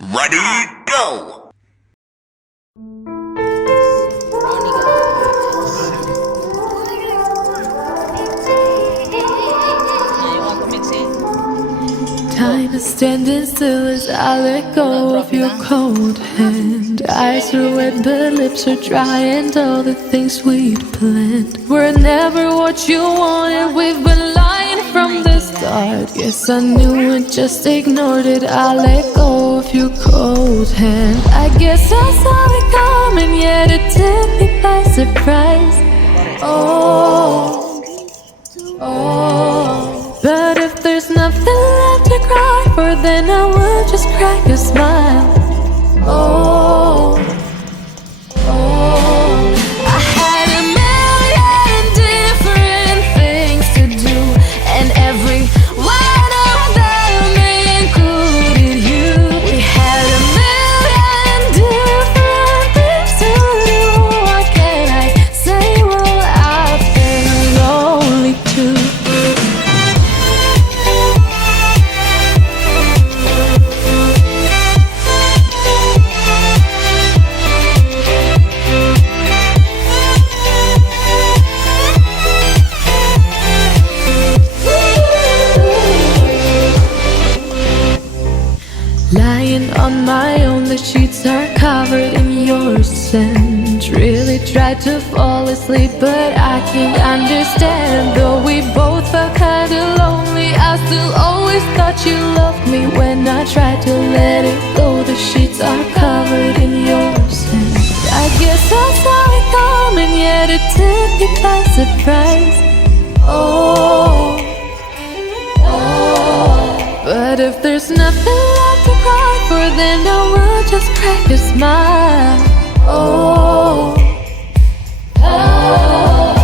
Ready, go! Brownie yeah, you want to mix it? Time is standing still as I let go of your cold hand. Eyes are wet, but lips are dry, and all the things we'd planned were never what you wanted. We've been lying from the start. Yes, I knew it, just ignored it. I let go of your cold hand. I guess I saw it coming, yet it took me by surprise. Oh, oh. But if there's nothing left to cry for, then I will just crack a smile. Oh, oh. I had a million different things to do, and every one of them included you. We had a million different things to do. What can I say? Well, I've been lonely too. Lying on my own, the sheets are covered in your scent. Really tried to fall asleep, but I can't understand. Though we both felt kinda lonely, I still always thought you loved me. When I tried to let it go, the sheets are covered in your scent. I guess I saw it coming, yet it took me by surprise. Oh, oh. But if there's nothing left to cry for, then I will just crack a smile. Oh, oh.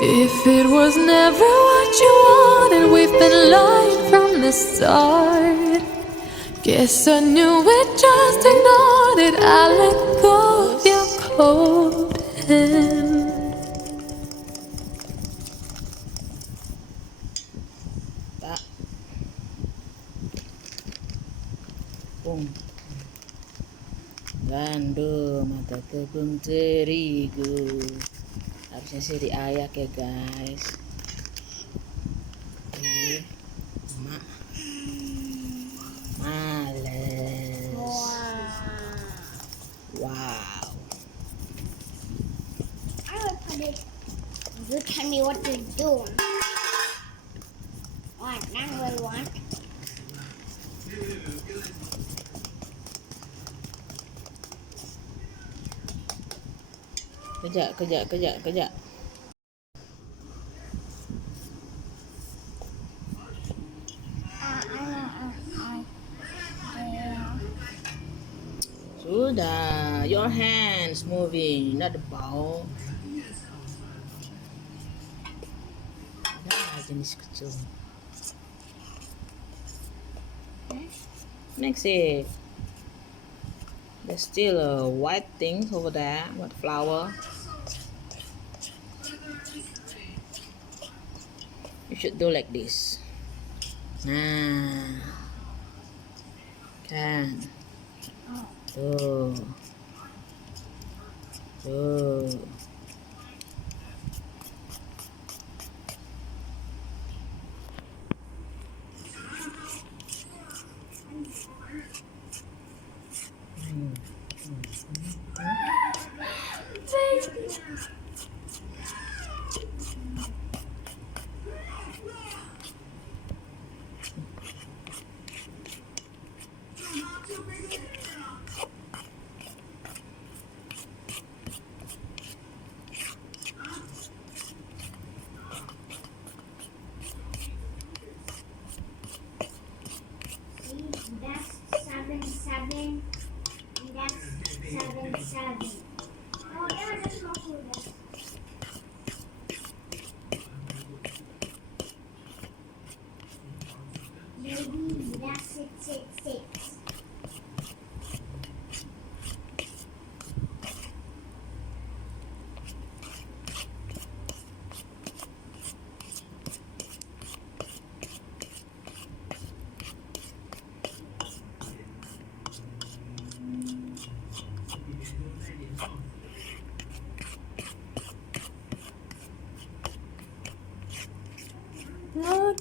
If it was never what you wanted, we've been lying from the start. Guess I knew it, just ignored it. I let go of your cold hand. Tak. Pung. Gandum atau tepung terigu. Harusnya sih diayak ya guys. Oke. Mak. Males. Wow. I will put it. You tell me what to do. What? Now will want. Kejap. Sudah, your hands moving, not the bowl. Dah jenis kecil. Mix it. There's still a white thing over there, white flour. You should do like this. Nah, kan? Tuh.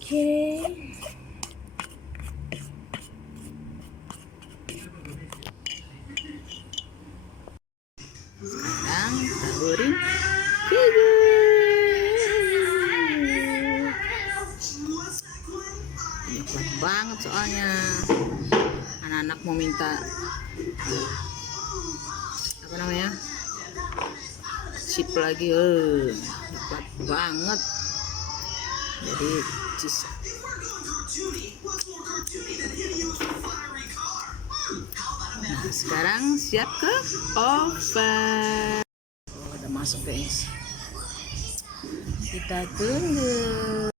Oke. Sekarang taburin keju. Ini kuat banget soalnya. Anak-anak mau minta apa namanya? Chip lagi. Kuat banget. Jadi cheese. Nah, sekarang siap ke oven. Udah masuk guys. Kita tunggu.